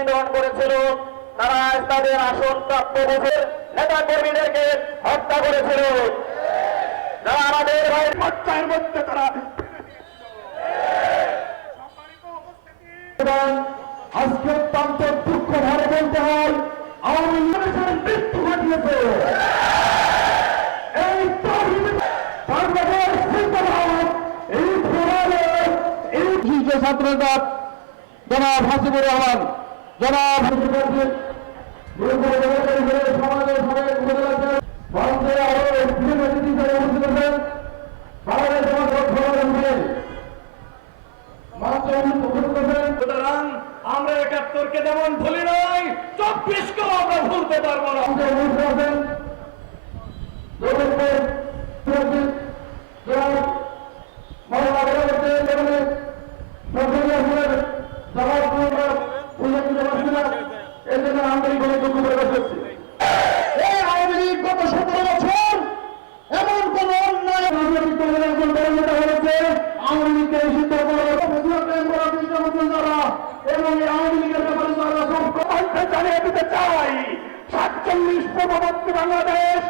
বিতরণ করেছিল তারা তাদের আসন প্রাপ্য বুঝে নেতা কর্মীদেরকে হত্যা করেছিল। যারা আমাদের মাত্রার মধ্যে তারা এবং আজকে অত্যন্ত দুঃখ ভাবে বলতে হয় আওয়ামী লীগের মৃত্যু ঘটিয়েছে। এই তৌহিদ বাংলাদেশ জিন্দাবাদ। এই ফোরামে এই ছাত্রদল জনাব হাসিবুর রহমান। আছেন সুতরাং আমরা একাত্তরকে যেমন ভুলি নাই চব্বিশকেও আমরা ভুলতে পারব না। আমাদের অনুষ্ঠিত এবং আওয়ামী লীগের ব্যাপারে তারা সব জানিয়ে দিতে চাই। সাতচল্লিশ পূর্ববর্তী বাংলাদেশ